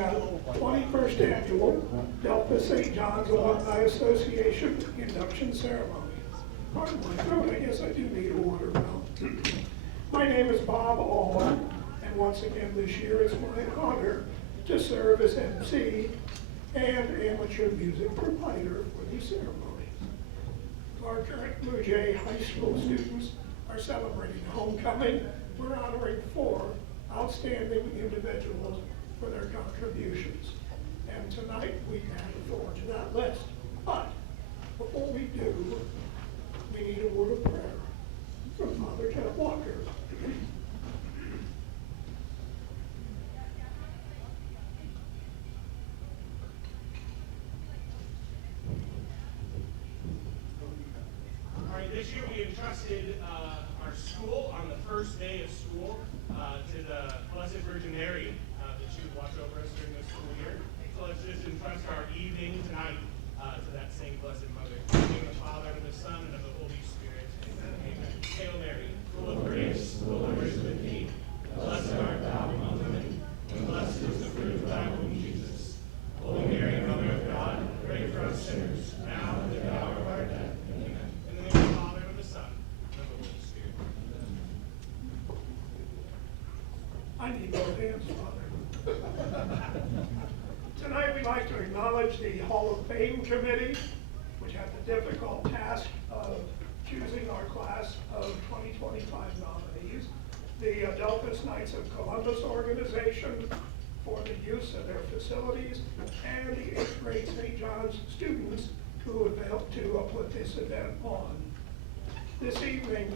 21st Annual Delta St. John's Alumni Association Induction Ceremony. Pardon my throat, I guess I do need a water now. My name is Bob Allman, and once again this year it's my honor to serve as MC and amateur music provider for these ceremonies. Our current Blue Jay High School students are celebrating homecoming. We're honoring 4 outstanding individuals for their contributions. And tonight we add a 4 to that list. But before we do, we need a word of prayer from Father Ted Walker. All right, this year we entrusted our school on the first day of school to the Blessed Virgin Mary that she would watch over us during the school year. So let's just entrust our evening tonight to that same Blessed Mother. In the name of the Father, and of the Son, and of the Holy Spirit. Amen. Hail Mary, full of grace, the Lord is with thee. Blessed art thou among women, and blessed is the fruit of thy womb, Jesus. Holy Mary, Mother of God, pray for us sinners, now and at the hour of our death. Amen. In the name of the Father, and of the Son, and of the Holy Spirit. I need those hands, Father. Tonight we'd like to acknowledge the Hall of Fame Committee, which had the difficult task of choosing our class of 2025 nominees, the Adelphus Knights of Columbus organization for the use of their facilities, and the 8th grade St. John's students who have helped to put this event on. This evening,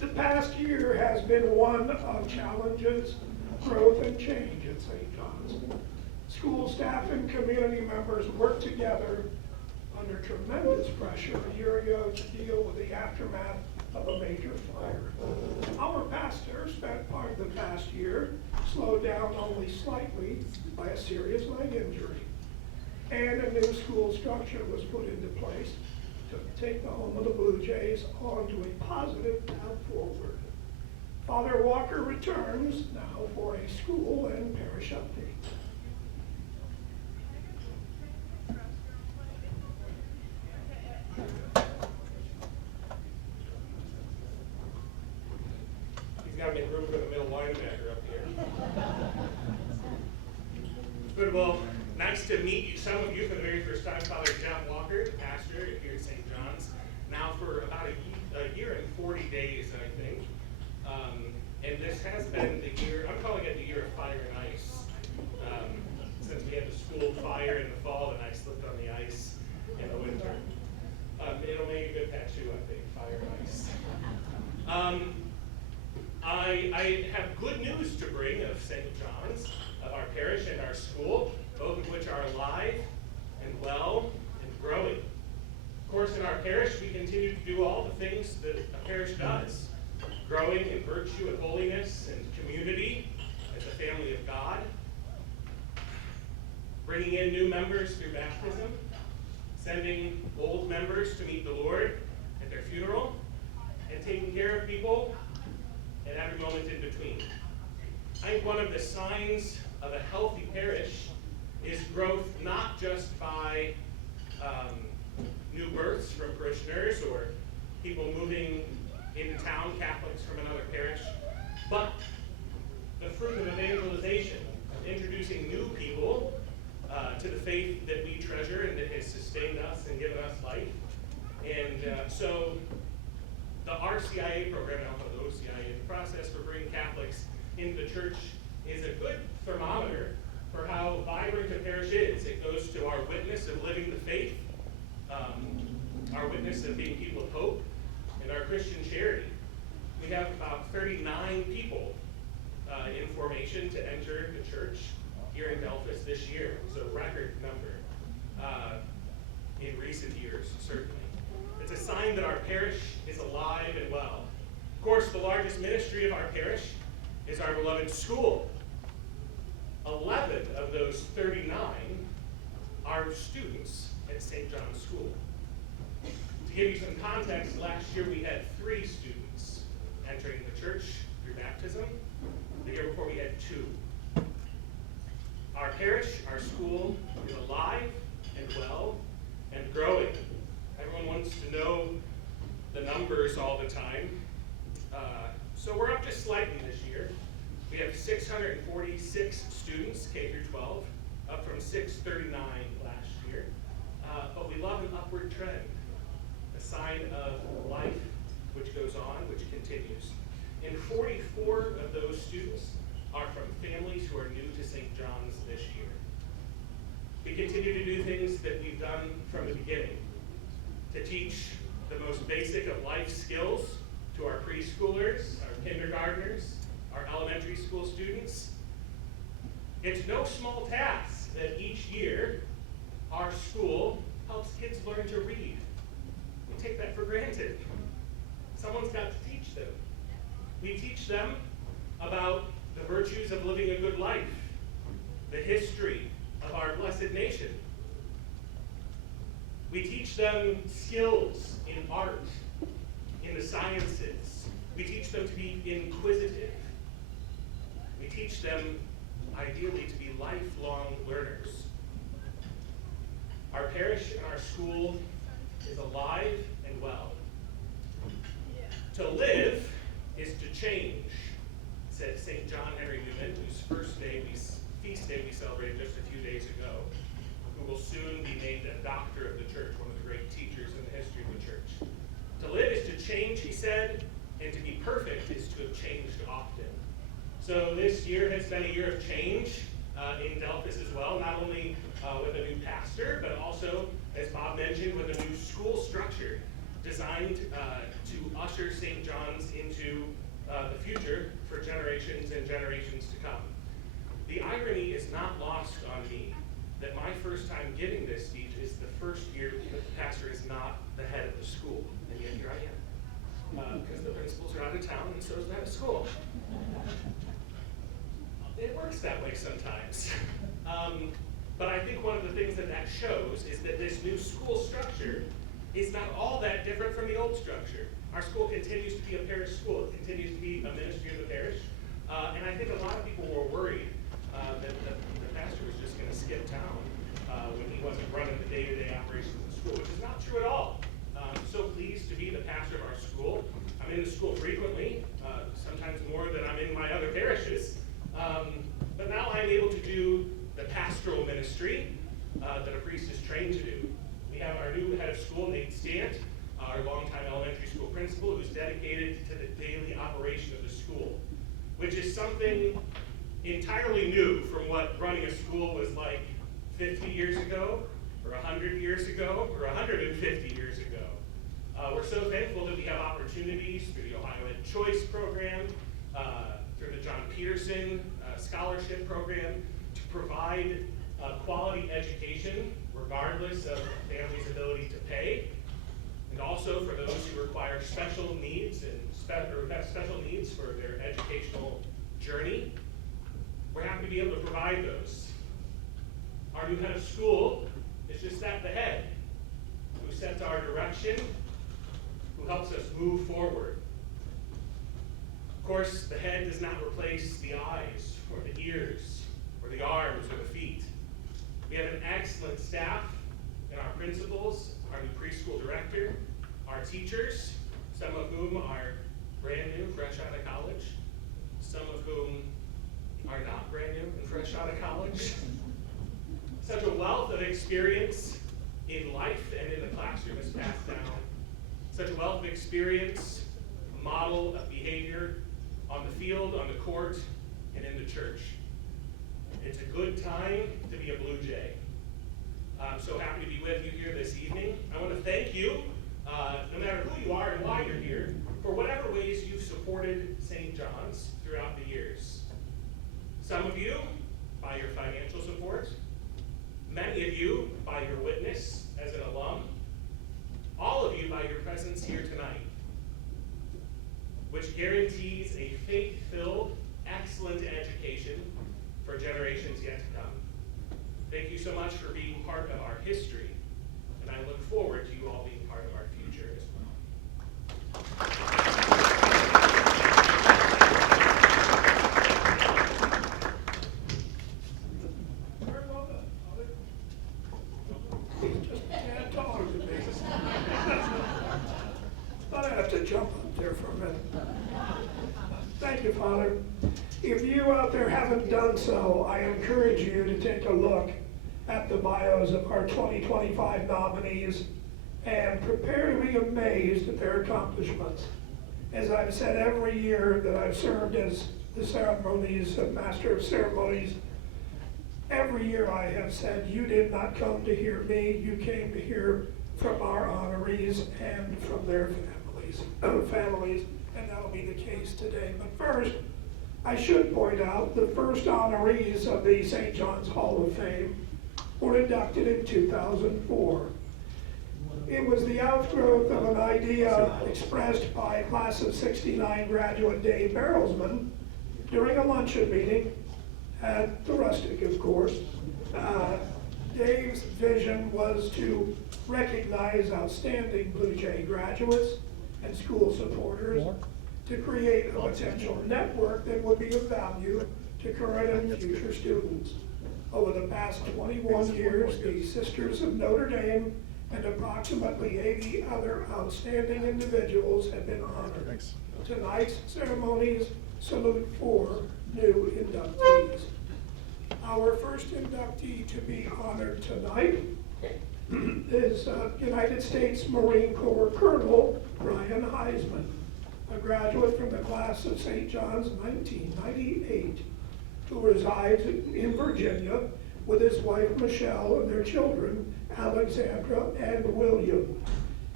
the past year has been one of challenges, growth, and change at St. John's. School staff and community members worked together under tremendous pressure a year ago to deal with the aftermath of a major fire. Our pastor spent part of the past year slowed down only slightly by a serious leg injury. And a new school structure was put into place to take the home of the Blue Jays onto a positive path forward. Father Walker returns now for a school and parish update. He's got to make room for the middle linebacker up here. Good, well, nice to meet some of you for the very first time. Father Jeff Walker, pastor here at St. John's, now for about a year and 40 days, I think. And this has been the year, I'm calling it the year of fire and ice. Since we had the school fire in the fall and I slipped on the ice in the winter. It'll make a good tattoo, I think, fire and ice. I have good news to bring of St. John's, of our parish and our school, both of which are alive and well and growing. Of course, in our parish, we continue to do all the things that a parish does, growing in virtue and holiness and community as a family of God, bringing in new members through baptism, sending old members to meet the Lord at their funeral, and taking care of people at every moment in between. I think one of the signs of a healthy parish is growth not just by new births from parishioners or people moving into town, Catholics from another parish, but the fruit of evangelization, of introducing new people to the faith that we treasure and that has sustained us and given us life. And so the RCIA program, and also the OCIA, the process for bringing Catholics into the church is a good thermometer for how vibrant a parish is. It goes to our witness of living the faith, our witness of being people of hope, and our Christian charity. We have about 39 people in formation to enter the church here in Delphus this year. It's a record number in recent years, certainly. It's a sign that our parish is alive and well. Of course, the largest ministry of our parish is our beloved school. 11 of those 39 are students at St. John's School. To give you some context, last year we had 3 students entering the church through baptism. The year before we had 2. Our parish, our school, is alive and well and growing. Everyone wants to know the numbers all the time. So we're up just slightly this year. We have 646 students, K through 12, up from 639 last year. But we love an upward trend, a sign of life which goes on, which continues. And 44 of those students are from families who are new to St. John's this year. We continue to do things that we've done from the beginning, to teach the most basic of life skills to our preschoolers, our kindergartners, our elementary school students. It's no small task that each year our school helps kids learn to read. We take that for granted. Someone's got to teach them. We teach them about the virtues of living a good life, the history of our blessed nation. We teach them skills in art, in the sciences. We teach them to be inquisitive. We teach them, ideally, to be lifelong learners. Our parish and our school is alive and well. To live is to change, said St. John Henry Newman, whose feast day we celebrated just a few days ago, who will soon be named a doctor of the church, one of the great teachers in the history of the church. To live is to change, he said, and to be perfect is to have changed often. So this year has been a year of change in Delphos as well, not only with a new pastor, but also, as Bob mentioned, with a new school structure designed to usher St. John's into the future for generations and generations to come. The irony is not lost on me that my first time giving this speech is the first year that the pastor is not the head of the school, and yet here I am, because the principals are out of town and so is the head of school. It works that way sometimes. But I think one of the things that shows is that this new school structure is not all that different from the old structure. Our school continues to be a parish school. It continues to be a ministry of the parish. And I think a lot of people were worried that the pastor was just going to skip town when he wasn't running the day-to-day operations of the school, which is not true at all. I'm so pleased to be the pastor of our school. I'm in the school frequently, sometimes more than I'm in my other parishes. But now I'm able to do the pastoral ministry that a priest is trained to do. We have our new head of school, Nate Stant, our longtime elementary school principal, who's dedicated to the daily operation of the school, which is something entirely new from what running a school was like 50 years ago, or 100 years ago, or 150 years ago. We're so thankful that we have opportunities through the Ohio Ed Choice program, through the John Peterson scholarship program, to provide quality education regardless of a family's ability to pay, and also for those who require special needs and special needs for their educational journey. We're happy to be able to provide those. Our new head of school is just that, the head, who sets our direction, who helps us move forward. Of course, the head does not replace the eyes, or the ears, or the arms, or the feet. We have an excellent staff and our principals, our new preschool director, our teachers, some of whom are brand new, fresh out of college, some of whom are not brand new and fresh out of college. Such a wealth of experience in life and in the classroom is passed down. Such a wealth of experience, a model of behavior on the field, on the court, and in the church. It's a good time to be a Blue Jay. I'm so happy to be with you here this evening. I want to thank you, no matter who you are and why you're here, for whatever ways you've supported St. John's throughout the years. Some of you by your financial support, many of you by your witness as an alum, all of you by your presence here tonight, which guarantees a faith-filled, excellent education for generations yet to come. Thank you so much for being part of our history, and I look forward to you all being part of our future as well. encourage you to take a look at the bios of our 2025 nominees and prepare to be amazed at their accomplishments. As I've said every year that I've served as the Master of Ceremonies, every year I have said, you did not come to hear me, you came to hear from our honorees and from their families, and that'll be the case today. But first, I should point out the first honorees of the St. John's Hall of Fame were inducted in 2004. It was the outgrowth of an idea expressed by class of '69 graduate Dave Barrelsman during a luncheon meeting at the Rustic, of course. Dave's vision was to recognize outstanding Blue Jay graduates and school supporters, to create a potential network that would be of value to current and future students. Over the past 21 years, the Sisters of Notre Dame and approximately 80 other outstanding individuals have been honored. Tonight's ceremonies salute 4 new inductees. Our first inductee to be honored tonight is United States Marine Corps Colonel Brian Heisman, a graduate from the class of St. John's 1998, who resides in Virginia with his wife Michelle and their children Alexandra and William.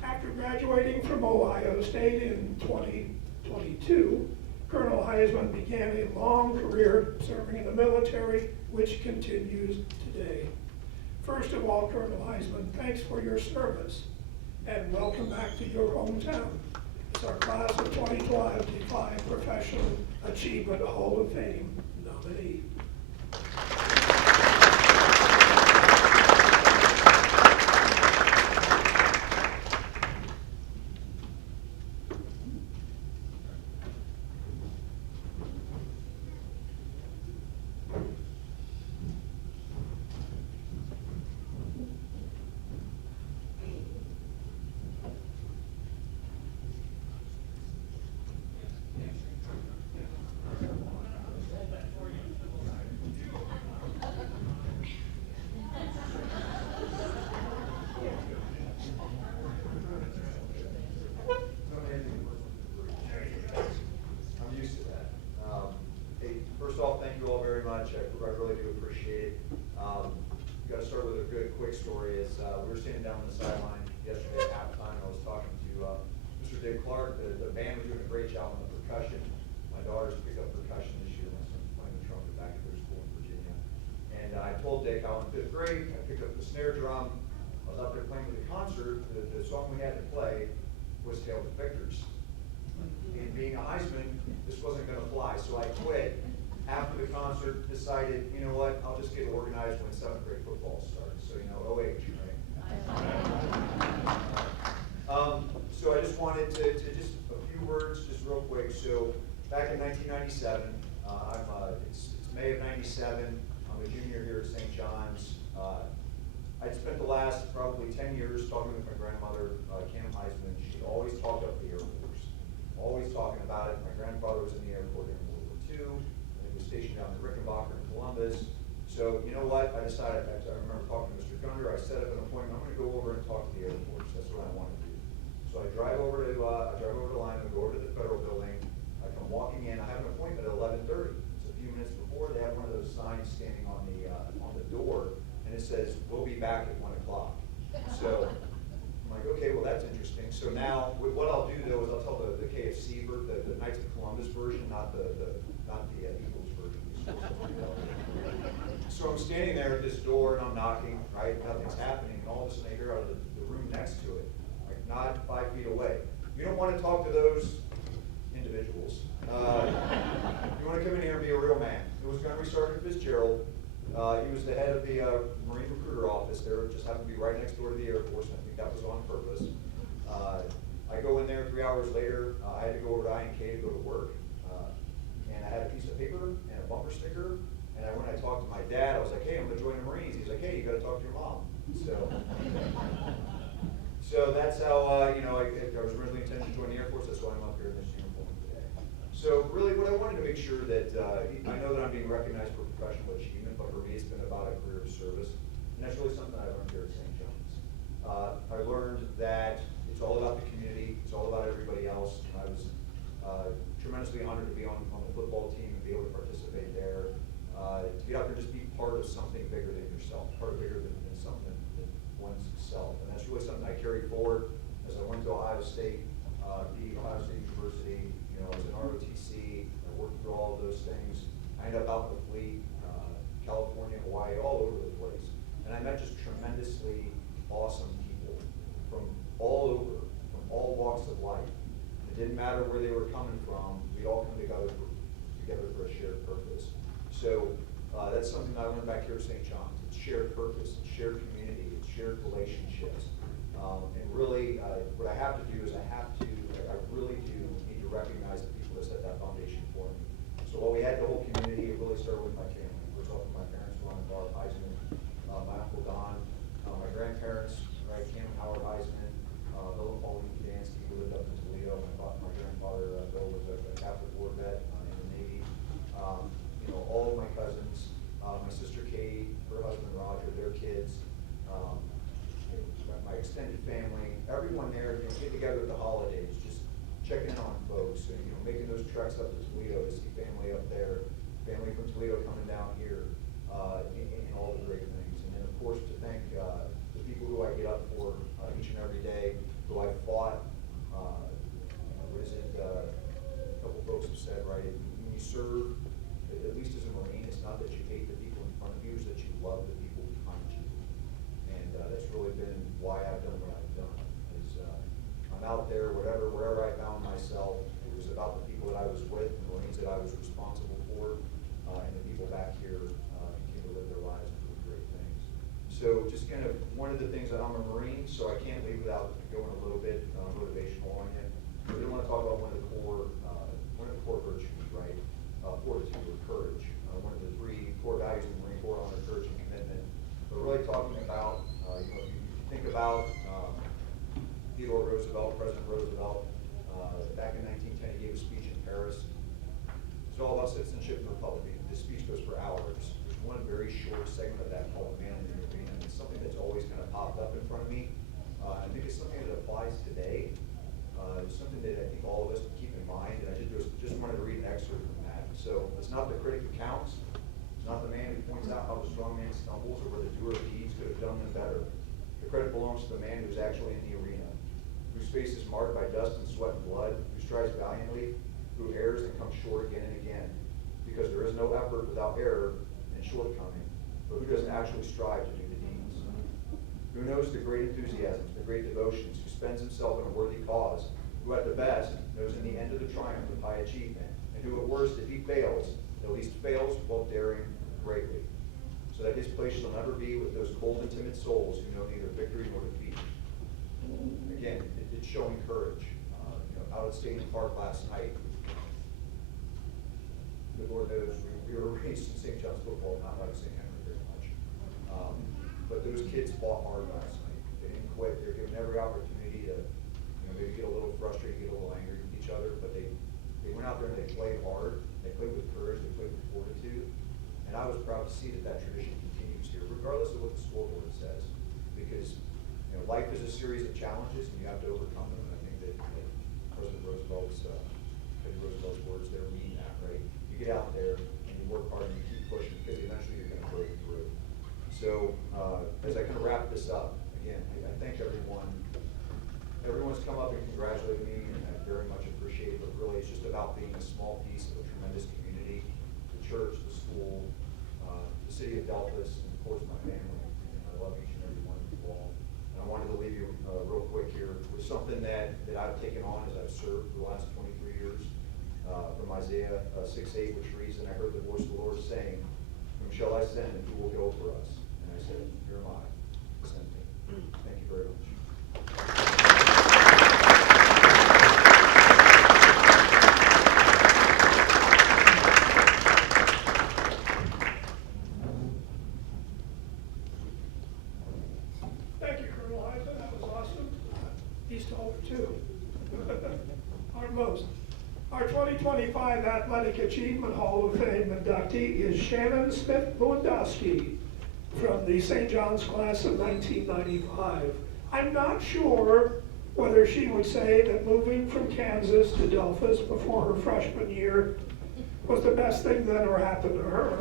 After graduating from Ohio State in 2022, Colonel Heisman began a long career serving in the military, which continues today. First of all, Colonel Heisman, thanks for your service and welcome back to your hometown. It's our class of 2025 Professional Achievement Hall of Fame nominee. I really do appreciate it. Got to start with a good, quick story. Is we were standing down on the sideline yesterday at halftime, and I was talking to Mr. Dick Clark. The band was doing a great job on the percussion. My daughters picked up percussion this year when I was playing the trumpet back at their school in Virginia. And I told Dick I was in 5th grade. I picked up the snare drum. I was out there playing with the concert. The song we had to play was "Hail the Victors." And being a Heisman, this wasn't going to fly, so I quit. After the concert, decided, you know what, I'll just get organized when 7th grade football starts. So, you know, OH, right? So I just wanted to just a few words, just real quick. So back in 1997, it's May of '97. I'm a junior here at St. John's. I'd spent the last probably 10 years talking with my grandmother, Kim Heisman. She always talked up the Air Force, always talking about it. My grandfather was in the Air Force during World War II. Was stationed down in Rickenbacker in Columbus. So you know what? I decided, I remember talking to Mr. Gunder, I set up an appointment. I'm going to go over and talk to the Air Force. That's what I want to do. So I drive over to Lima, go over to the Federal Building. I come walking in. I have an appointment at 11:30. It's a few minutes before. They have one of those signs standing on the door, and it says, "We'll be back at 1 o'clock." So I'm like, okay, well that's interesting. So now what I'll do though is I'll tell the KFC, the Knights of Columbus version, not the Eagles version. So I'm standing there at this door and I'm knocking, right? Nothing's happening, and all of a sudden I hear out of the room next to it, like not 5 feet away. You don't want to talk to those individuals. You want to come in here and be a real man. It was Gunnery Sergeant Fitzgerald. He was the head of the Marine Recruiter Office. They just happened to be right next door to the Air Force, and I think that was on purpose. I go in there 3 hours later. I had to go over to INK to go to work. And I had a piece of paper and a bumper sticker. And when I talked to my dad, I was like, hey, I'm going to join the Marines. He's like, hey, you got to talk to your mom. So that's how, I was originally intending to join the Air Force. That's why I'm up here in this uniform today. So really what I wanted to make sure that, I know that I'm being recognized for professional achievement, but something bigger than yourself, part bigger than something than one's self. And that's really something I carried forward as I went to Ohio State, beat Ohio State University. You know, I was in ROTC, I worked through all of those things. I ended up out in the fleet, California, Hawaii, all over the place. And I met just tremendously awesome people from all over, from all walks of life. It didn't matter where they were coming from, we all come together for a shared purpose. So that's something that I learned back here at St. John's. It's shared purpose, it's shared community, it's shared relationships. And really, what I have to do is I really do need to recognize the people that set that foundation for me. So while we had the whole community, it really started with my family. First off, my parents, Ron and Barb Heisman, my uncle Don, my grandparents, right, Cam and Howard Heisman, Bill and Pauline Dansky, who lived up in Toledo. My grandfather, Bill, was a Catholic war vet in the Navy. You know, all of my cousins, my sister Katie, her husband Roger, their kids, you know, my extended family, everyone there, you know, get together at the holidays, just checking in on folks, and, you know, making those treks up to Toledo to see family up there, family from Toledo coming down here, and all the great things. And then, of course, to thank the people who I get up for each and every day, who I fought. What is it? A couple folks have said, right? When you serve, at least as a Marine, it's not that you hate the people in front of you, it's that you love the people behind you. And that's really been why I've done what I've done. Is I'm out there, wherever I found myself, it was about the people that I was with, the Marines that I was responsible for, and the people back here continue to live their lives and do great things. So just kind of one of the things that I'm a Marine, so I can't leave without going a little bit motivational on you. We really want to talk about one of the core virtues, right? Fortitude or courage. One of the three core values of the Marine Corps: honor, courage, and commitment. We're really talking about, you know, if you think about Theodore Roosevelt, President Roosevelt, back in 1910, he gave a speech in Paris. It's all about citizenship and republic. This speech goes for hours. There's one very short segment of that called Man in the Arena. It's something that's always kind of popped up in front of me. I think it's something that applies today. It's something that I think all of us keep in mind, and I just wanted to read an excerpt from that. So it's not the critic who counts. It's not the man who points out how the strong man stumbles or where the doer of deeds could have done them better. The credit belongs to the man who's actually in the arena, whose face is marked by dust and sweat and blood, who strives valiantly, who errs and comes short again and again. Because there is no effort without error and shortcoming, but who doesn't actually strive to do the deeds. Who knows the great enthusiasms, the great devotions, who spends himself in a worthy cause, who at the best knows in the end of the triumph of high achievement, and who at worst, if he fails, at least fails while daring greatly, so that his place shall never be with those cold and timid souls who know neither victory nor defeat. Again, it's showing courage. You know, out at Stadium Park last night, the Lord knows we were raised in St. John's football, not like St. Henry very much. But those kids fought hard last night. They didn't quit. They're given every opportunity to, you know, maybe get a little frustrated, get a little angry with each other, but they went out there and they played hard. They played with courage. They played with fortitude. And I was proud to see that tradition continues here, regardless of what the scoreboard says, because, you know, life is a series of challenges and you have to overcome them. And I think that President Roosevelt's words there mean that, right? You get out there and you work hard and you keep pushing, because eventually you're going to break through. So as I kind of wrap this up, again, I thank everyone. Everyone's come up and congratulated me, and I very much appreciate it, but really it's just about being a small piece of a tremendous community, the church, the school, the city of Delphos, and of course my family. And I love each and every one of you all. And I wanted to leave you real quick here with something that I've taken on as I've served for the last 23 years, from Isaiah 6:8, which reads, "And I heard the voice of the Lord saying, Whom shall I send, and who will go for us? And I said, Here am I, send me." Thank you very much. Thank you, Colonel Heisman. That was awesome. He's told too. Our 2025 Athletic Achievement Hall of Fame inductee is Shannon Smith Lewandowski from the St. John's class of 1995. I'm not sure whether she would say that moving from Kansas to Delphos before her freshman year was the best thing that ever happened to her.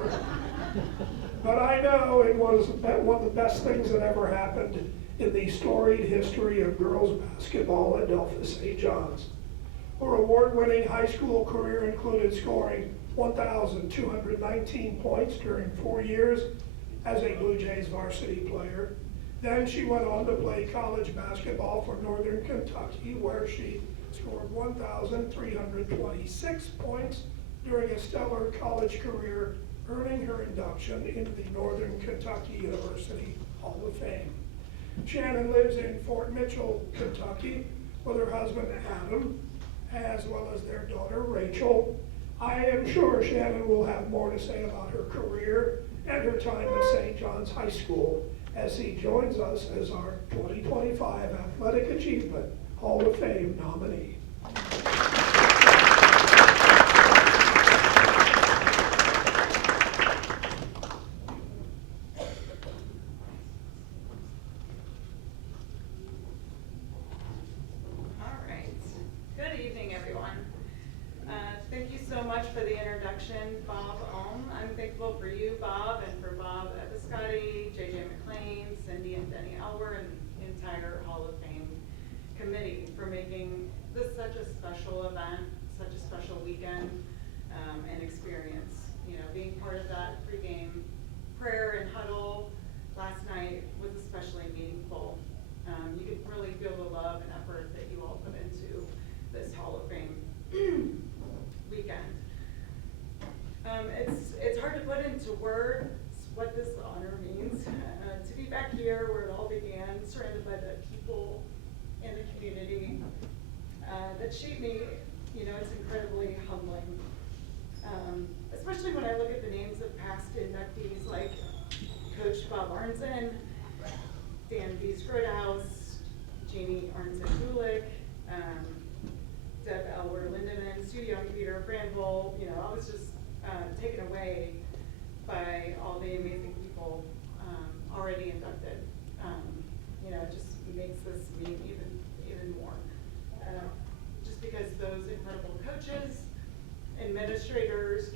But I know it was one of the best things that ever happened in the storied history of girls basketball at Delphos St. John's. Her award-winning high school career included scoring 1,219 points during 4 years as a Blue Jays varsity player. Then she went on to play college basketball for Northern Kentucky, where she scored 1,326 points during a stellar college career, earning her induction into the Northern Kentucky University Hall of Fame. Shannon lives in Fort Mitchell, Kentucky, with her husband Adam, as well as their daughter Rachel. I am sure Shannon will have more to say about her career and her time at St. John's High School as he joins us as our 2025 Athletic Achievement Hall of Fame nominee. So much for the introduction, Bob Ulm. I'm thankful for you, Bob, and for Bob Episcotti, JJ McLean, Cindy and Denny Elwer, and the entire Hall of Fame committee for making this such a special event, such a special weekend and experience. You know, being part of that pregame prayer and huddle last night was especially meaningful. You could really feel the love and effort that you all put into this Hall of Fame weekend. It's hard to put into words what this honor means. To be back here where it all began, surrounded by the people in the community that shaped me, you know, it's incredibly humbling. Especially when I look at the names of past inductees like Coach Bob Arnzen, Dan B. Scrodehouse, Jeannie Arnzen-Gulick, Deb Elwer Lindemann, Sue Young, Peter Brandvold. You know, I was just taken away by all the amazing people already inducted. You know, it just makes this mean even more. Just because those incredible coaches, administrators,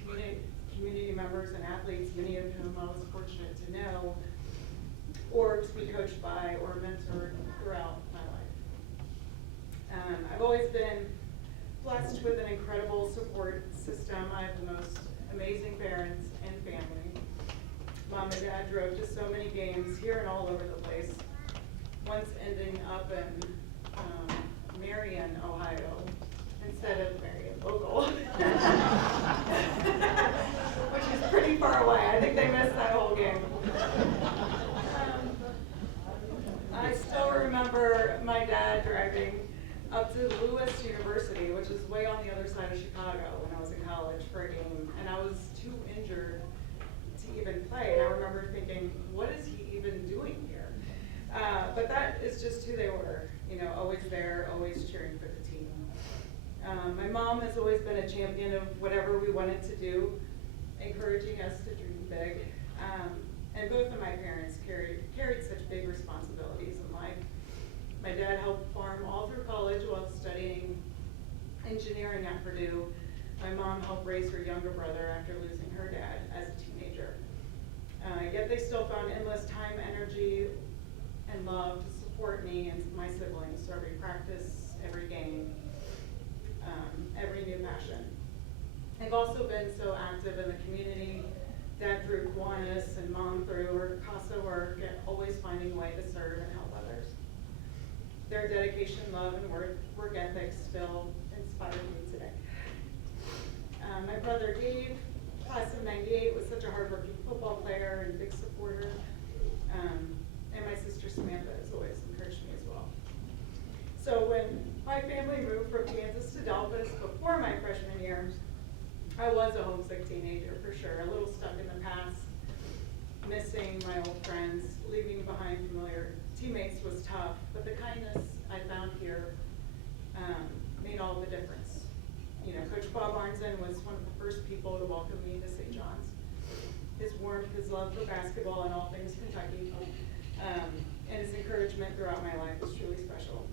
community members, and athletes, many of whom I was fortunate to know, or to be coached by or mentored throughout my life. I've always been blessed with an incredible support system. I have the most amazing parents and family. Mom and Dad drove to so many games here and all over the place, once ending up in Marion, Ohio, instead of Marion Local, which is pretty far away. I think they missed that whole game. I still remember my dad driving up to Lewis University, which is way on the other side of Chicago, when I was in college for a game, and I was too injured to even play. And I remember thinking, what is he even doing here? But that is just who they were, you know, always there, always cheering for the team. My mom has always been a champion of whatever we wanted to do, encouraging us to dream big. And both of my parents carried such big responsibilities in life. My dad helped farm all through college while studying engineering at Purdue. My mom helped raise her younger brother after losing her dad as a teenager. Yet they still found endless time, energy, and love to support me and my siblings through every practice, every game, every new passion. They've also been so active in the community, Dad through Kiwanis and Mom through her CASA work, and always finding a way to serve and help others. Their dedication, love, and work ethic still inspire me today. My brother Dave, class of '98, was such a hardworking football player and big supporter. And my sister Samantha has always encouraged me as well. So when my family moved from Kansas to Delphos before my freshman year, I was a homesick teenager for sure, a little stuck in the past, missing my old friends, leaving behind familiar teammates was tough, but the kindness I found here made all the difference. You know, Coach Bob Arnzen was one of the first people to welcome me to St. John's. His warmth, his love for basketball and all things Kentucky, and his encouragement throughout my life was truly special.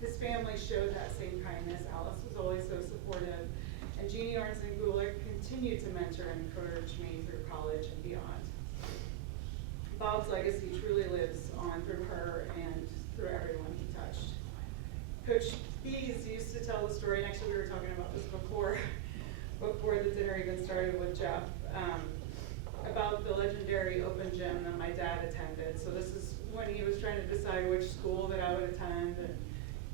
His family showed that same kindness. Alice was always so supportive, and Jeannie Arnzen-Gulick continued to mentor and encourage me through college and beyond. Bob's legacy truly lives on through her and through everyone he touched. Coach Bees used to tell the story, and actually we were talking about this before the dinner even started with Jeff, about the legendary open gym that my dad attended. So this is when he was trying to decide which school that I would attend, and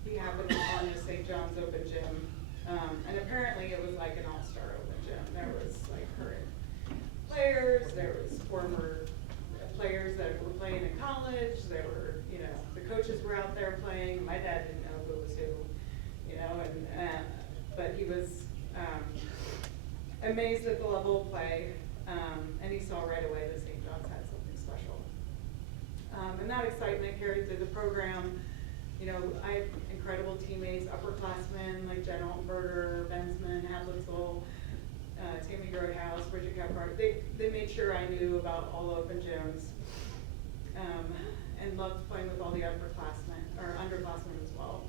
he happened to find the St. John's Open Gym. And apparently it was like an all-star open gym. There was like current players, there was former players that were playing in college, there were, the coaches were out there playing. My dad didn't know who was who, but he was amazed at the level of play, and he saw right away that St. John's had something special. And that excitement carried through the program. I had incredible teammates, upperclassmen like Jen Altenberger, Bensman, Hadlitzel, Tammy Grodehouse, Bridget Caphart. They made sure I knew about all open gyms, and loved playing with all the upperclassmen, or underclassmen as well.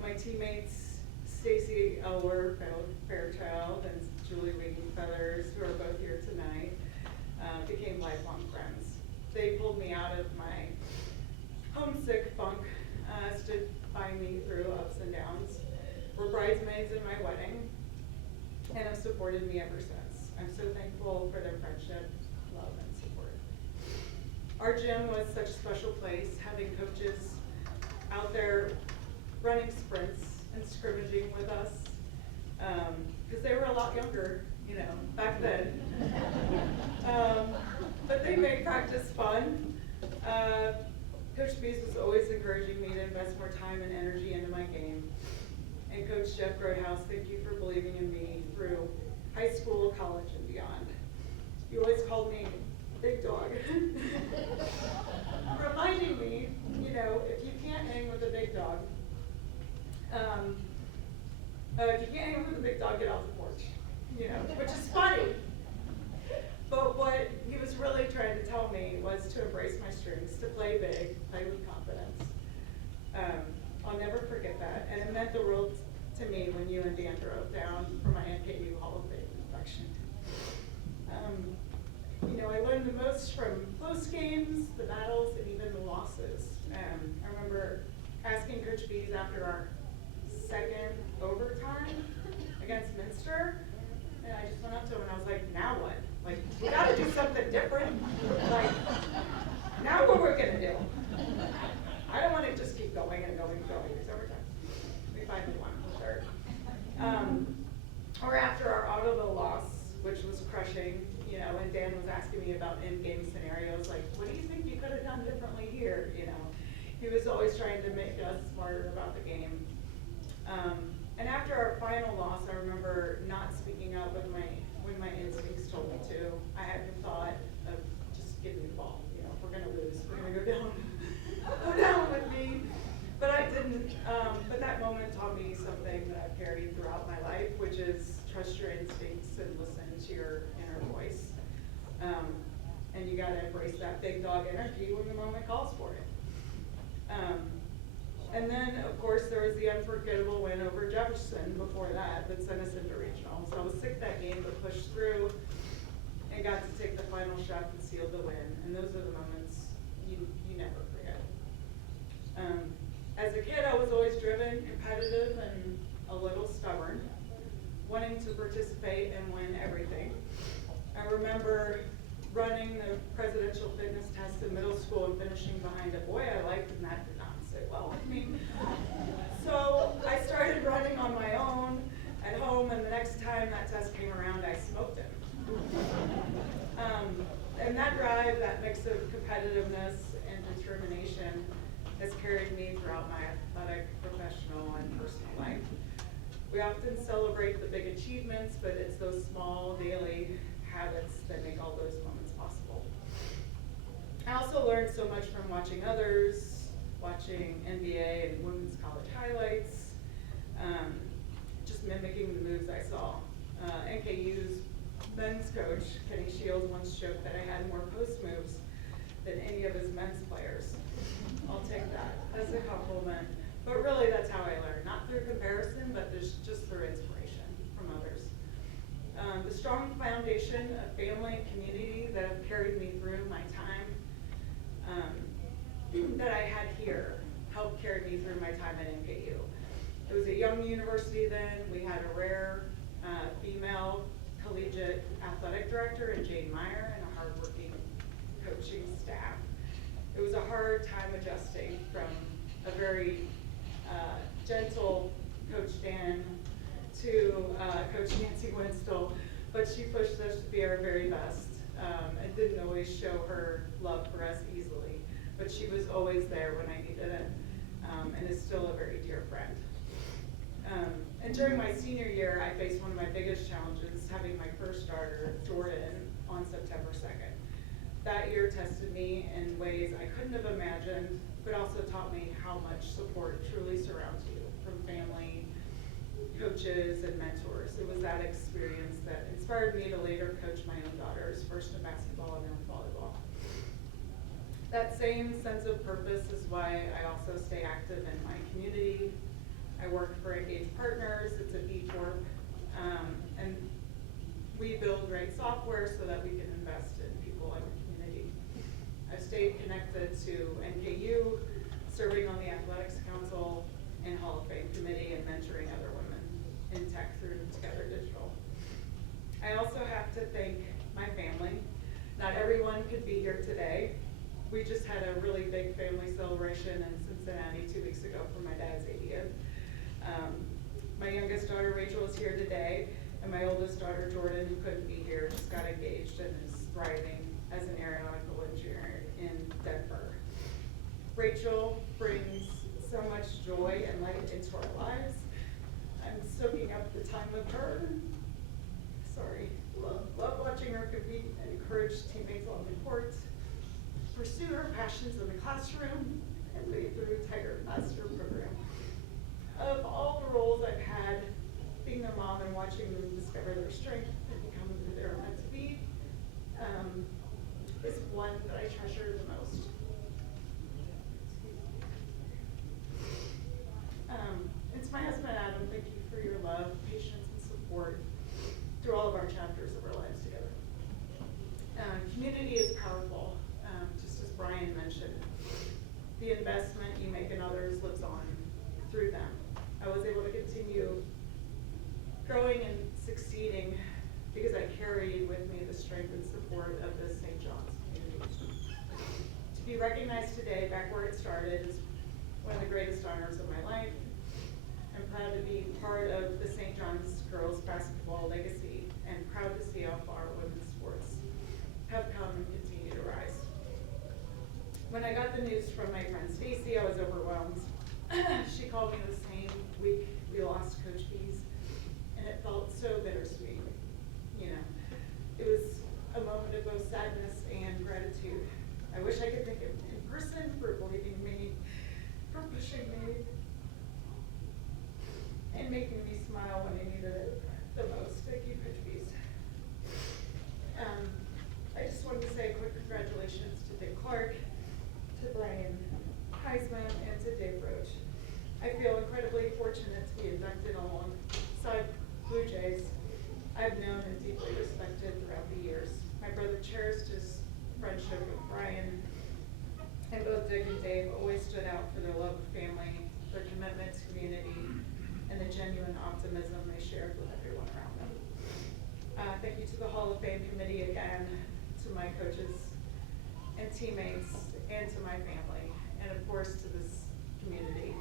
My teammates, Stacy Elwer Fairchild and Julie Regan Feathers, who are both here tonight, became lifelong friends. They pulled me out of my homesick funk, stood by me through ups and downs, were bridesmaids in my wedding, and have supported me ever since. I'm so thankful for their friendship, love, and support. Our gym was such a special place, having coaches out there running sprints and scrimmaging with us, because they were a lot younger, back then. But they made practice fun. Coach Bees was always encouraging me to invest more time and energy into my game. And Coach Jeff Grodehouse, thank you for believing in me through high school, college, and beyond. You always called me Big Dog. Reminding me, if you can't hang with a big dog, if you can't hang with a big dog, get off the porch, which is funny. But what he was really trying to tell me was to embrace my strengths, to play big, play with confidence. I'll never forget that. And it meant the world to me when you and Dan drove down for my NKU Hall of Fame induction. I learned the most from close games, the battles, and even the losses. I remember asking Coach Bees after our second overtime against Minster, and I just went up to him and I was like, now what? Like, we gotta do something different. Like, now what we're gonna do? I don't wanna just keep going and going and going, because every time we finally won the third. Or after our Ottoville loss, which was crushing, and Dan was asking me about in-game scenarios, like, what do you think you could have done differently here? He was always trying to make us smarter about the game. And after our final loss, I remember not speaking up when my instincts told me to. I had the thought of just give me the ball. If we're gonna lose, we're gonna go down with me. But I didn't. But that moment taught me something that I've carried throughout my life, which is trust your instincts and listen to your inner voice. And you gotta embrace that big dog energy when the moment calls for it. And then, of course, there was the unforgettable win over Jefferson before that sent us into regional. So I was sick that game, but pushed through and got to take the final shot and seal the win. And those are the moments you never forget. As a kid, I was always driven, competitive, and a little stubborn, wanting to participate and win everything. I remember running the presidential fitness test in middle school and finishing behind a boy I liked, and that did not sit well with me. So I started running on my own at home, and the next time that test came around, I smoked him. And that drive, that mix of competitiveness and determination has carried me throughout my athletic, professional, and personal life. We often celebrate the big achievements, but it's those small daily habits that make all those moments possible. I also learned so much from watching others, watching NBA and women's college highlights, just mimicking the moves I saw. NKU's men's coach, Kenny Shields, once joked that I had more post moves than any of his men's players. I'll take that as a compliment. But really, that's how I learned, not through comparison, but just through inspiration from others. The strong foundation of family and community that have carried me through my time here helped carry me through my time at NKU. It was a young university then. We had a rare female collegiate athletic director in Jane Meyer and a hardworking coaching staff. It was a hard time adjusting from a very gentle Coach Dan to Coach Nancy Winstall, but she pushed us to be our very best and didn't always show her love for us easily, but she was always there when I needed it, and is still a very dear friend. And during my senior year, I faced one of my biggest challenges, having my first starter, Jordan, on September 2nd. That year tested me in ways I couldn't have imagined, but also taught me how much support truly surrounds you from family, coaches, and mentors. It was that experience that inspired me to later coach my own daughters, first in basketball and then volleyball. That same sense of purpose is why I also stay active in my community. I work for Engaged Partners. It's a B Corp, and we build great software so that we can invest in people in the community. I've stayed connected to NKU, serving on the Athletics Council and Hall of Fame Committee, and mentoring other women in tech through Together Digital. I also have to thank my family. Not everyone could be here today. We just had a really big family celebration in Cincinnati 2 weeks ago for my dad's 80th. My youngest daughter Rachel is here today, and my oldest daughter Jordan, who couldn't be here, just got engaged and is thriving as an aeronautical engineer in Denver. Rachel brings so much joy and light into our lives. I'm soaking up the time with her. Love watching her compete and encourage teammates on the court, pursue her passions in the classroom, and lead through Tiger Master program. Of all the roles I've had, being their mom and watching them discover their strength and become who they're meant to be, is one that I treasure the most. And to my husband, Adam, thank you for your love, patience, and support through all of our chapters of our lives together. Community is powerful, just as Brian mentioned. The investment you make in others lives on through them. I was able to continue growing and succeeding because I carried with me the strength and support of the St. John's community. To be recognized today back where it started is one of the greatest honors of my life. I'm proud to be part of the St. John's girls basketball legacy and proud to see how far women's sports have come and continue to rise. When I got the news from my friend Stacy, I was overwhelmed. She called me the same week we lost Coach Bees, and it felt so bittersweet. You know, it was a moment of both sadness and gratitude. I wish I could thank him in person for believing me, for pushing me, and making me smile when I needed it the most. Thank you, Coach Bees. I just wanted to say a quick congratulations to Dick Clark, to Brian Heisman, and to Dave Roach. I feel incredibly fortunate to be inducted alongside Blue Jays I've known and deeply respected throughout the years. My brother cherished his friendship with Brian, and both Dick and Dave always stood out for their love of family, their commitment to community, and the genuine optimism they shared with everyone around them. Thank you to the Hall of Fame committee again, to my coaches and teammates, and to my family, and of course to this community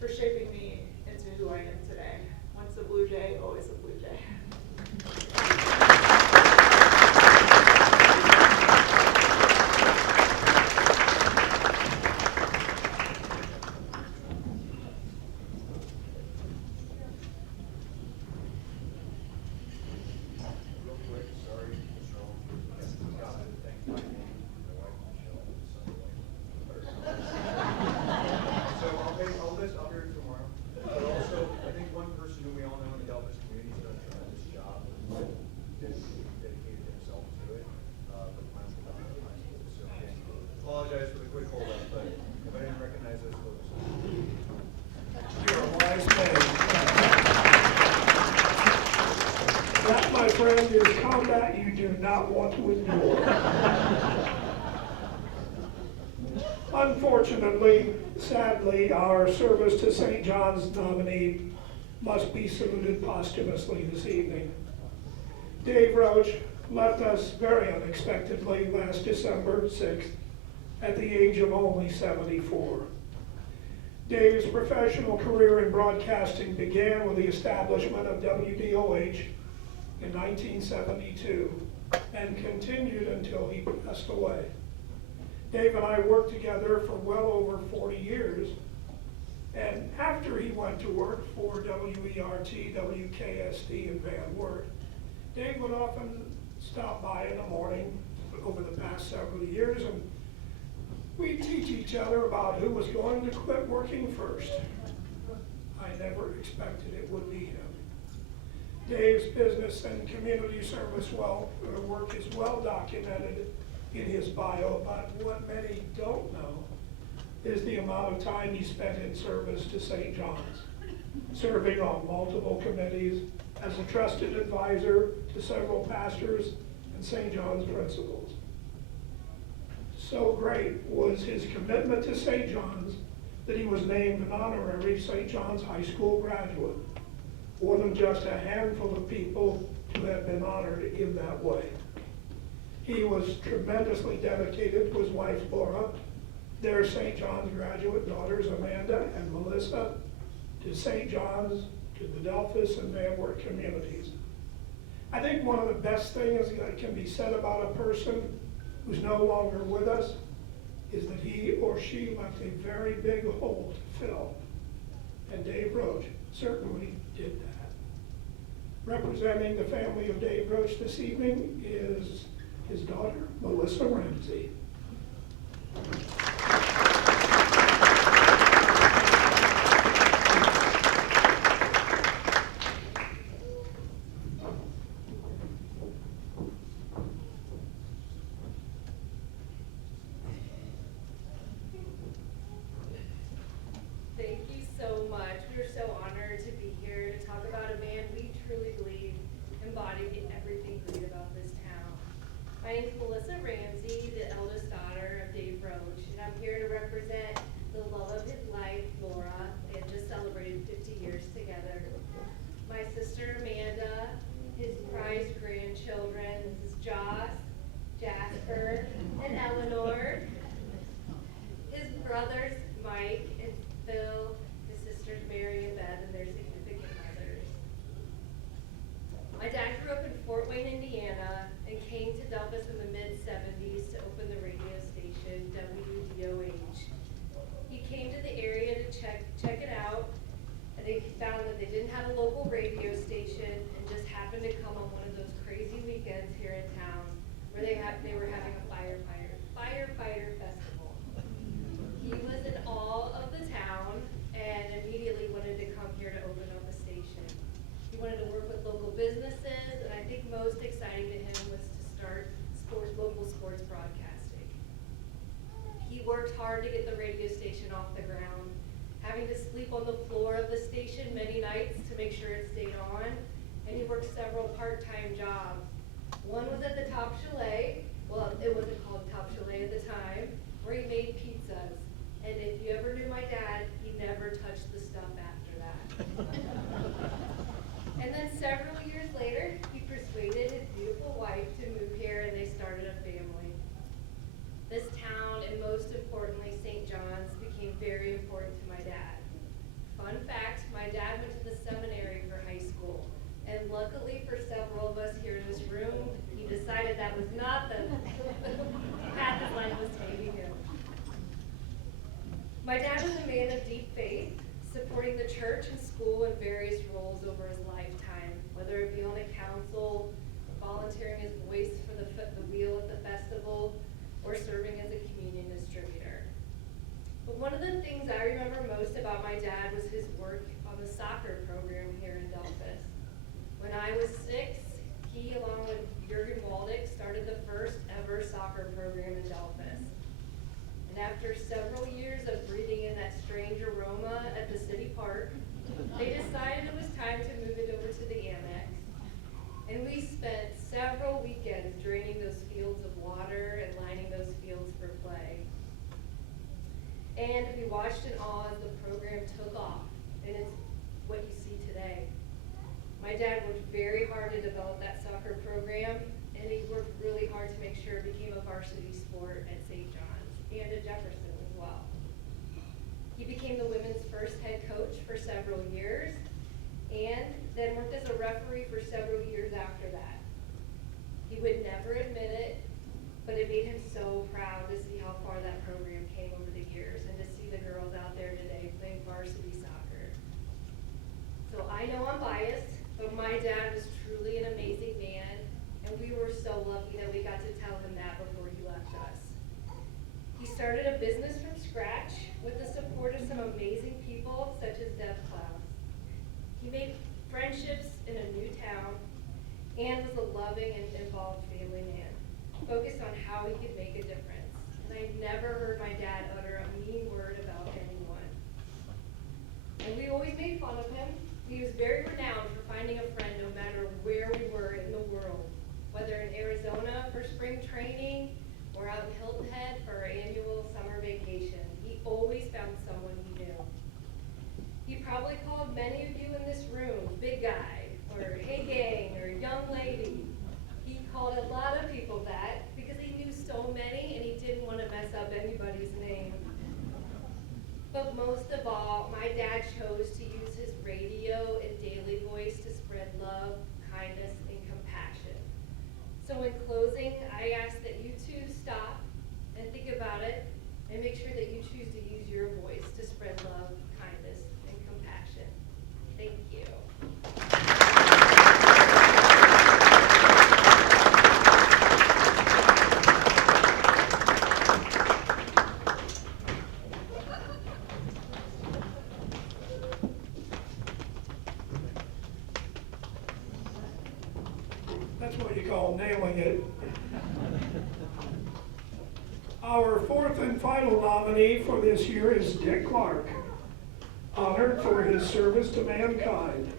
for shaping me into who I am today. Once a Blue Jay, always a Blue Jay. Real quick, sorry, Mr. Owens, got to thank my name, my wife Michelle, and son. So I'll hear it tomorrow. But also, I think one person who we all know in the Delphus community has done a tremendous job, dedicated himself to it, for the plans of the high school. So apologize for the quick hold up, but if I didn't recognize those folks. You're a wise man. That, my friend, is combat you do not want to endure. Unfortunately, sadly, our service to St. John's nominee must be saluted posthumously this evening. Dave Roach left us very unexpectedly last December 6th at the age of only 74. Dave's professional career in broadcasting began with the establishment of WDOH in 1972 and continued until he passed away. Dave and I worked together for well over 40 years, and after he went to work for WERT, WKSD in Van Wert, Dave would often stop by in the morning over the past several years, and we'd teach each other about who was going to quit working first. I never expected it would be him. Dave's business and community service work is well documented in his bio, but what many don't know is the amount of time he spent in service to St. John's, serving on multiple committees as a trusted advisor to several pastors and St. John's principals. So great was his commitment to St. John's that he was named an honorary St. John's High School graduate, more than just a handful of people to have been honored in that way. He was tremendously dedicated to his wife, Laura, their St. John's graduate daughters, Amanda and Melissa, to St. John's, to the Delphus and Van Wert communities. I think one of the best things that can be said about a person who's no longer with us is that he or she left a very big hole to fill. And Dave Roach certainly did that. Representing the family of Dave Roach this evening is his daughter, Melissa Ramsey. Thank you so much. We are so honored to be here to talk about a man we truly believe embodied everything great about this town. My name is Melissa Ramsey, the eldest daughter of Dave Roach, and I'm here to represent the love of his life, Laura. They have just celebrated 50 years together. My sister Amanda, his prized grandchildren, this is Joss, Jasper, and Eleanor. His brothers, Mike and Phil, his sisters Mary and Beth, and their significant others. My dad grew up in Fort Wayne, Indiana, and came to Delphus in the mid-70s to open the radio station, WDOH. He came to the area to check it out, and they found that they didn't have a local radio station, and just happened to come on one of those crazy weekends here in town, where they were having a firefighter festival. He was in awe of the town and immediately wanted to come here to open up a station. He wanted to work with local businesses, and I think most exciting to him was to start local sports broadcasting. He worked hard to get the radio station off the ground, having to sleep on the floor of the station many nights to make sure it stayed on, and he worked several part-time jobs. One was at the Top Chalet, well, it wasn't called Top Chalet at the time, where he made pizzas. And if you ever knew my dad, he never touched the stuff after that. And then several years later, he persuaded his beautiful wife to move here, and they started a family. This town, and most importantly, St. John's, became very important to my dad. Fun fact, my dad went to the seminary for high school. And luckily for several of us here in this room, he decided that was not the path his life was taking him. My dad was a man of deep faith, supporting the church and school in various roles over his lifetime, whether it be on the council, volunteering his voice for the wheel at the festival, or serving as a communion distributor. But one of the things I remember most about my dad was his work on the soccer program here in Delphus. When I was 6, he, along with Jurgen Waldick, started the first ever soccer program in Delphus. And after several years of breathing in that strange aroma at the city park, they decided it was time to move it over to the annex. And we spent several weekends draining those fields of water and lining those fields for play. And we watched in awe as the program took off, and it's what you see today. My dad worked very hard to develop that soccer program, and he worked really hard to make sure it became a varsity sport at St. John's and at Jefferson as well. He became the women's first head coach for several years, and then worked as a referee for several years after that. He would never admit it, but it made him so proud to see how far that program came over the years and to see the girls out there today playing varsity soccer. So I know I'm biased, but my dad was truly an amazing man, and we were so lucky that we got to tell him that before he left us. He started a business from scratch with the support of some amazing people such as Deb Cloud. He made friendships in a new town and was a loving and involved family man, focused on how he could make a difference. And I never heard my dad utter a mean word about anyone. And we always made fun of him. He was very renowned for finding a friend no matter where we were in the world, whether in Arizona for spring training or out in Hilton Head for our annual summer vacation. He always found someone he knew. He probably called many of you in this room big guy, or hey gang, or young lady. He called a lot of people that because he knew so many and he didn't want to mess up anybody's name. But most of all, my dad chose to use his radio and daily voice to spread love, kindness, and compassion. So in closing, I ask that you two stop and think about it and make sure that you choose to use your voice to spread love, kindness, and compassion. Thank you. That's what you call nailing it. Our fourth and final nominee for this year is Dick Clark, honored for his service to mankind.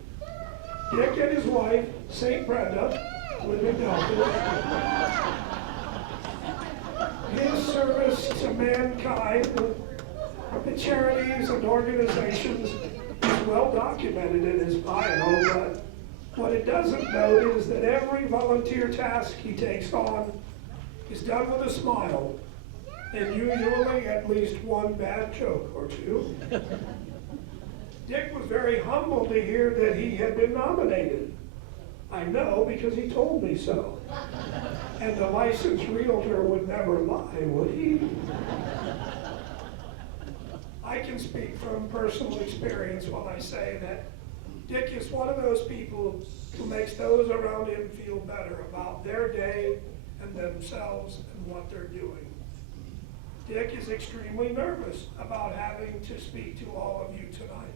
Dick and his wife, St. Brenda, live in Delta. His service to mankind, the charities and organizations, is well documented in his bio, but what it doesn't note is that every volunteer task he takes on is done with a smile, and usually at least one bad joke or two. Dick was very humbled to hear that he had been nominated. I know because he told me so. And the licensed realtor would never lie, would he? I can speak from personal experience when I say that Dick is one of those people who makes those around him feel better about their day and themselves and what they're doing. Dick is extremely nervous about having to speak to all of you tonight.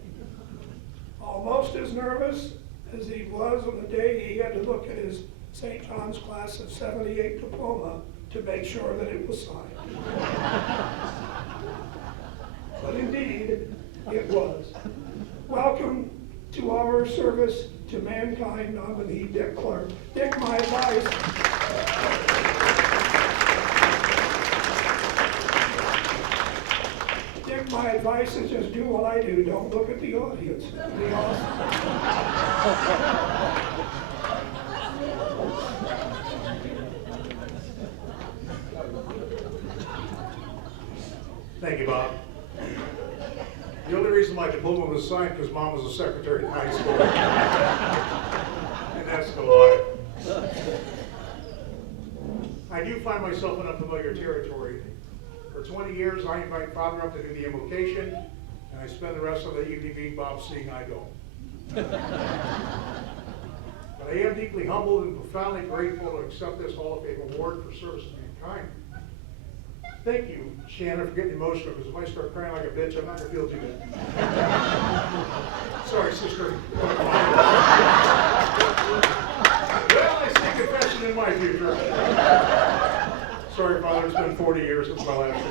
Almost as nervous as he was on the day he had to look at his St. John's class of '78 diploma to make sure that it was signed. But indeed, it was. Welcome to our service to mankind nominee, Dick Clark. Dick, my advice. Dick, my advice is just do what I do. Don't look at the audience. It'd be awesome. Thank you, Bob. The only reason my diploma was signed because Mom was a secretary in high school. And that's no lie. I do find myself in unfamiliar territory. For 20 years, I invite Father up to do the invocation, and I spend the rest of the evening being Bob seeing I don't. But I am deeply humbled and profoundly grateful to accept this Hall of Fame award for service to mankind. Thank you, Shannon, for getting emotional, because if I start crying like a bitch, I'm not going to feel too good. Sorry, sister. Well, I say confession in my future. Sorry, Father, it's been 40 years since my last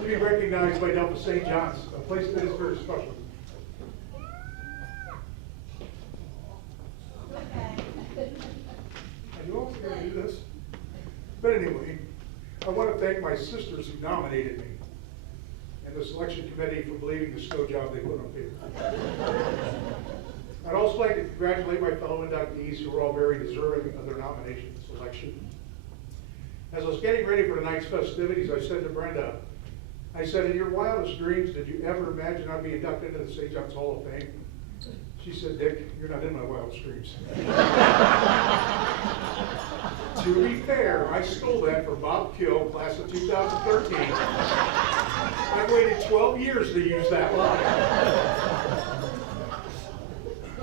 to be recognized by Delta St. John's, a place that is very special. I knew I was going to do this. But anyway, I want to thank my sisters who nominated me and the selection committee for believing the snow job they put on paper. I'd also like to congratulate my fellow inductees who were all very deserving of their nomination selection. As I was getting ready for tonight's festivities, I said to Brenda, I said, in your wildest dreams, did you ever imagine I'd be inducted into the St. John's Hall of Fame? She said, Dick, you're not in my wildest dreams. To be fair, I stole that from Bob Kill, class of 2013. I waited 12 years to use that line.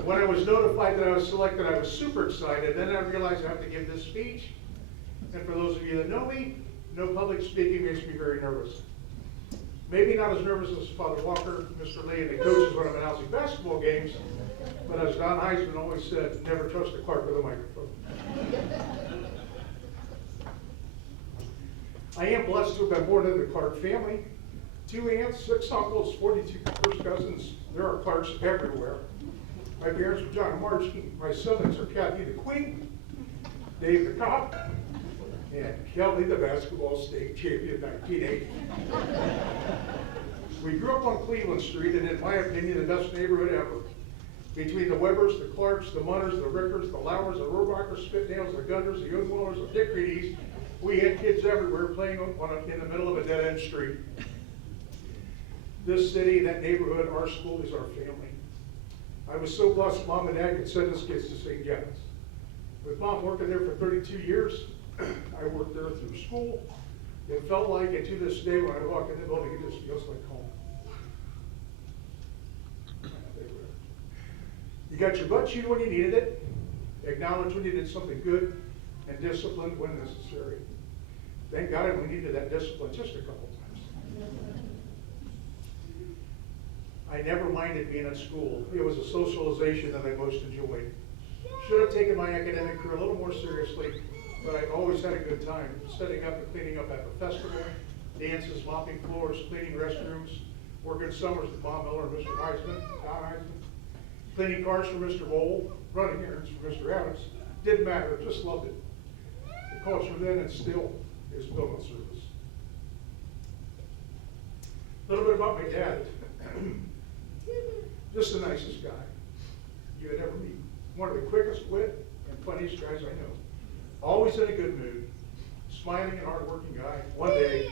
When I was notified that I was selected, I was super excited. Then I realized I have to give this speech. And for those of you that know me, no public speaking makes me very nervous. Maybe not as nervous as Father Walker, Mr. Lee, and the coaches when I'm announcing basketball games, but as Don Heisman always said, never trust a clerk with a microphone. I am blessed to have been born into the Clark family. 2 aunts, 6 uncles, 42 first cousins. There are Clarks everywhere. My parents were John and Margie. My siblings are Kathy the Queen, Dave the Cop, and Kelly the basketball state champion 1980. We grew up on Cleveland Street, and in my opinion, the best neighborhood ever. Between the Webbers, the Clarks, the Munners, the Rickers, the Lowers, the Rohrbachers, Spitnails, the Gunners, the Youngwellers, the Dickreedies, we had kids everywhere playing in the middle of a dead-end street. This city, that neighborhood, our school is our family. I was so blessed Mom and Dad could send us kids to St. John's. With Mom working there for 32 years, I worked there through school. It felt like, and to this day, when I walk in the building, it just feels like home. You got your butt chewed when you needed it, acknowledged when you did something good, and disciplined when necessary. Thank God I only needed that discipline just a couple times. I never minded being at school. It was a socialization that I most enjoyed. Should have taken my academic career a little more seriously, but I always had a good time setting up and cleaning up at the festival, dances, mopping floors, cleaning restrooms, working summers with Bob Miller and Mr. Heisman, Don Heisman, cleaning cars for Mr. Bowl, running errands for Mr. Adams. Didn't matter, just loved it. The culture then and still is pilgrim service. A little bit about my dad. Just the nicest guy you would ever meet. One of the quickest wit and funniest guys I know. Always in a good mood, smiling and hardworking guy. One day,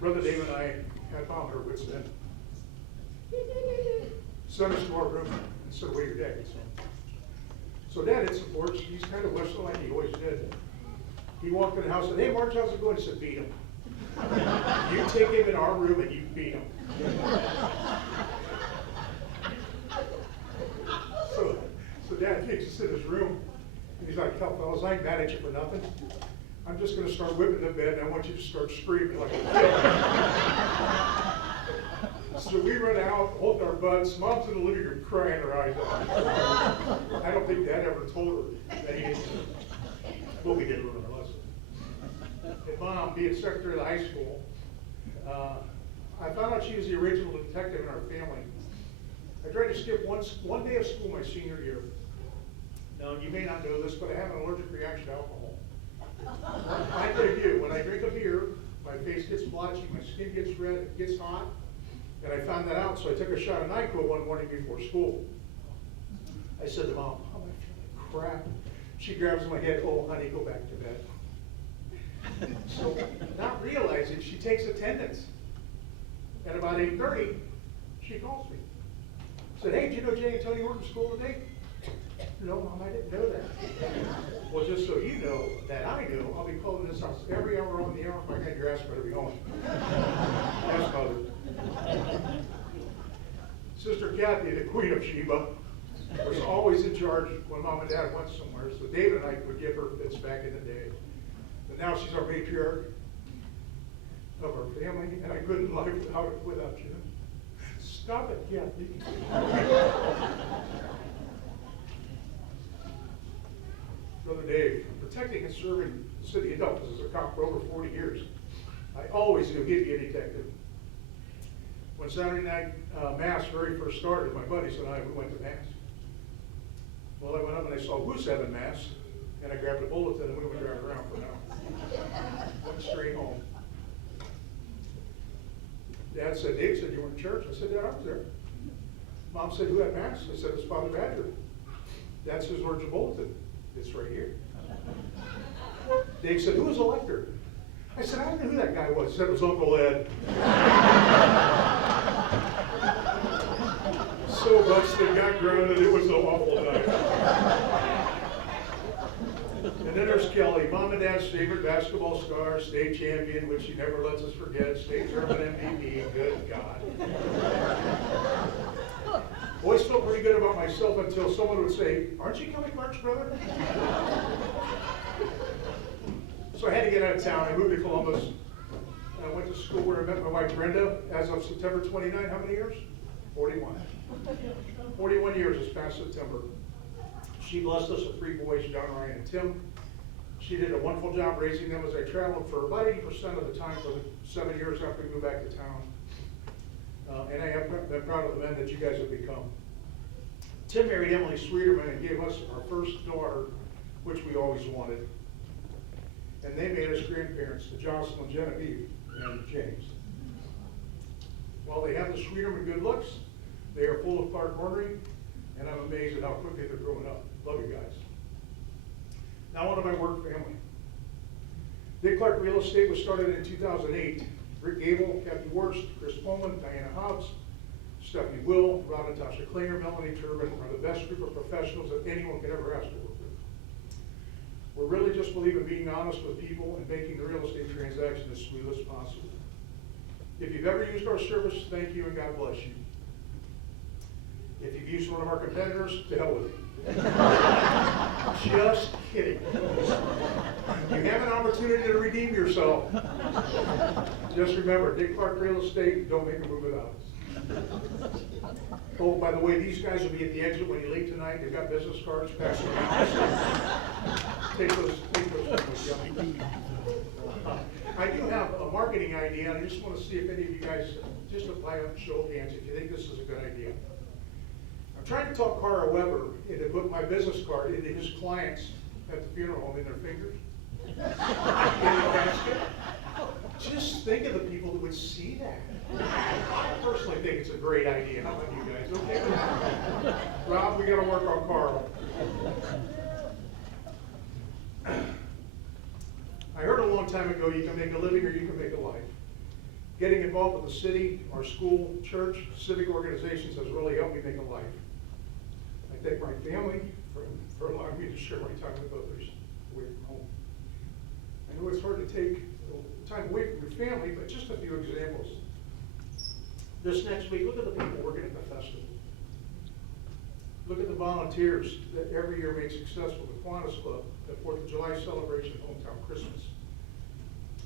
Brother Dave and I had found our wits then. Sent us to our room and said, "Where your dad?" So Dad had supports. He's kind of Western like he always did. He walked in the house and said, "Hey, Marge, how's it going?" He said, "Beat him. You take him in our room and you beat him." So Dad takes us in his room, and he's like, "Hell, fellas, I ain't mad at you for nothing. I'm just going to start whipping the bed, and I want you to start screaming like a kid." So we run out, hold our butts. Mom's in the living room crying her eyes out. I don't think Dad ever told her that he didn't. But we did learn our lesson. And Mom, being secretary of the high school, I found out she was the original detective in our family. I tried to skip one day of school my senior year. Now, you may not know this, but I have an allergic reaction to alcohol. I tell you, when I drink a beer, my face gets blotchy, my skin gets red, it gets hot, and I found that out, so I took a shot of NyQuil one morning before school. I said to Mom, "Oh, I'm feeling crap." She grabs my head, "Oh, honey, go back to bed." So, not realizing, she takes attendance. At about 8:30, she calls me. Said, "Hey, did you know Jay and Tony were in school today?" "No, Mom, I didn't know that." "Well, just so you know that I know, I'll be calling this house every hour on the hour. My God, your ass better be home." Yes, Mother. Sister Kathy, the Queen of Sheba, was always in charge when Mom and Dad went somewhere, so David and I would give her fits back in the day. But now she's our matriarch of our family, and I couldn't live without you. Stop it, Kathy. Brother Dave, protecting and serving the city of Delphos as a cop for over 40 years, I always knew he'd be a detective. When Saturday night Mass very first started, my buddies and I, we went to Mass. Well, I went up and I saw who's having Mass, and I grabbed a bulletin and we went driving around for an hour. Went straight home. Dad said, Dave said you were in church. I said, yeah, I was there. Mom said, who had Mass? I said, it's Father Badger. Dad says, where's your bulletin? It's right here. Dave said, who was elector? I said, I don't know who that guy was. He said, it was Uncle Ed. So much they got grounded, it was an awful night. And then there's Kelly, Mom and Dad's favorite basketball star, state champion, which she never lets us forget, state tournament MVP, good God. Always felt pretty good about myself until someone would say, aren't you Kelly Clark's brother? So I had to get out of town. I moved to Columbus. I went to school where I met my wife Brenda as of September 29. How many years? 41. 41 years this past September. She blessed us with 3 boys, John, Ryan, and Tim. She did a wonderful job raising them as I traveled for about 80% of the time for the 7 years after we moved back to town. And I have been proud of the men that you guys have become. Tim married Emily Sweeterman and gave us our first daughter, which we always wanted. And they made us grandparents to Jocelyn, Genevieve, and James. While they have the Sweeterman good looks, they are full of Clark ornery, and I'm amazed at how quickly they're growing up. Love you guys. Now on to my work family. Dick Clark Real Estate was started in 2008. Rick Gable, Kathy Worst, Chris Pullman, Diana Hobbs, Stephanie Will, Rod and Tasha Klinger, Melanie Turbin are the best group of professionals that anyone could ever ask to work with. We really just believe in being honest with people and making the real estate transaction as smooth as possible. If you've ever used our service, thank you and God bless you. If you've used one of our competitors, to hell with you. Just kidding. You have an opportunity to redeem yourself. Just remember, Dick Clark Real Estate, don't make a move without us. Oh, by the way, these guys will be at the exit when you leave tonight. They've got business cards, pass them out. Take those with you. I do have a marketing idea, and I just want to see if any of you guys, just apply a show of hands if you think this is a good idea. I'm trying to talk Carl Weber into put my business card into his clients at the funeral home in their fingers. In the casket. Just think of the people that would see that. I personally think it's a great idea. How about you guys? Okay? Rob, we got to work on Carl. I heard a long time ago, you can make a living or you can make a life. Getting involved with the city, our school, church, civic organizations has really helped me make a life. I thank my family for allowing me to share my time with others away from home. I know it's hard to take time away from your family, but just a few examples. This next week, look at the people working at the festival. Look at the volunteers that every year make successful the Kiwanis Club, the 4th of July celebration, Hometown Christmas.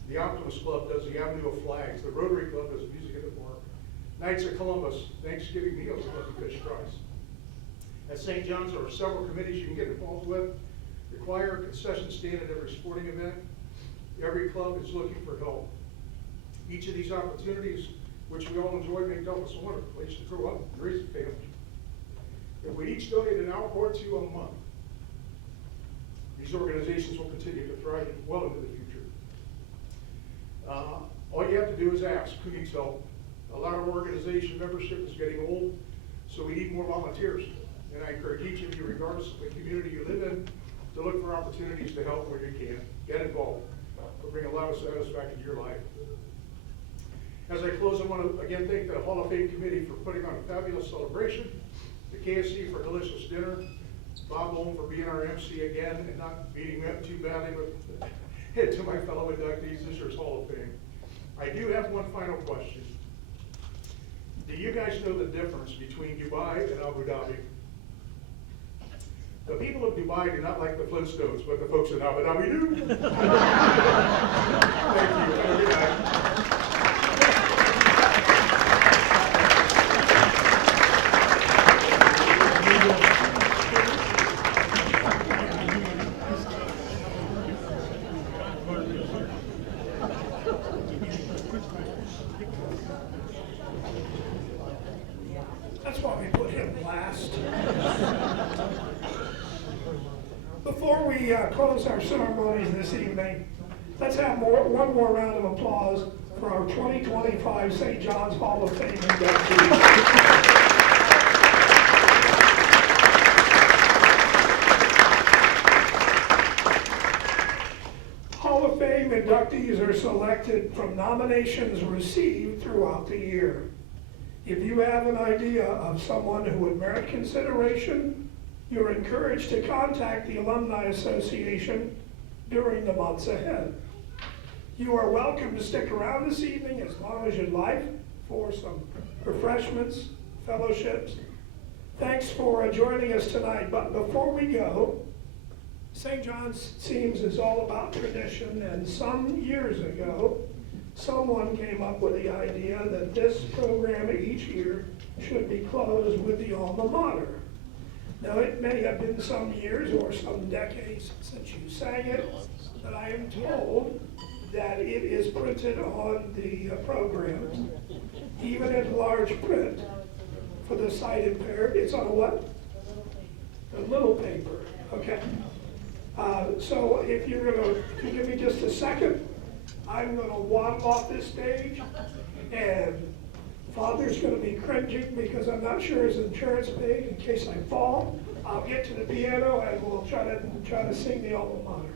The Optimus Club does the Avenue of Flags. The Rotary Club does Music in the Park. Knights of Columbus, Thanksgiving meals and Lucky Fish Fries. At St. John's, there are several committees you can get involved with. The choir, concession stand at every sporting event. Every club is looking for help. Each of these opportunities, which we all enjoy, make Delphos a wonderful place to grow up and raise a family. If we each donate an hour or two a month, these organizations will continue to thrive well into the future. All you have to do is ask, who needs help? A lot of organization membership is getting old, so we need more volunteers. And I encourage each of you, regardless of the community you live in, to look for opportunities to help where you can. Get involved. It'll bring a lot of satisfaction to your life. As I close, I want to again thank the Hall of Fame Committee for putting on a fabulous celebration, the KSC for delicious dinner, Bob Ohm for being our MC again and not beating me up too badly, but and to my fellow inductees, this year's Hall of Fame. I do have one final question. Do you guys know the difference between Dubai and Abu Dhabi? The people of Dubai do not like the Flintstones, but the folks in Abu Dhabi do. Thank you. Have a good night. That's why we put him last. Before we close our ceremonies this evening, Let's have one more round of applause for our 2025 St. John's Hall of Fame inductees. Hall of Fame inductees are selected from nominations received throughout the year. If you have an idea of someone who would merit consideration, you're encouraged to contact the Alumni Association during the months ahead. You are welcome to stick around this evening as long as you'd like for some refreshments, fellowships. Thanks for joining us tonight, but before we go, St. John's seems is all about tradition, and some years ago, someone came up with the idea that this program each year should be closed with the alma mater. Now, it may have been some years or some decades since you sang it, but I am told that it is printed on the programs, even in large print for the sight impaired. It's on a what? A little paper, okay. So if you give me just a second, I'm gonna walk off this stage, and Father's gonna be cringing because I'm not sure his insurance paid in case I fall. I'll get to the piano and we'll try to sing the alma mater.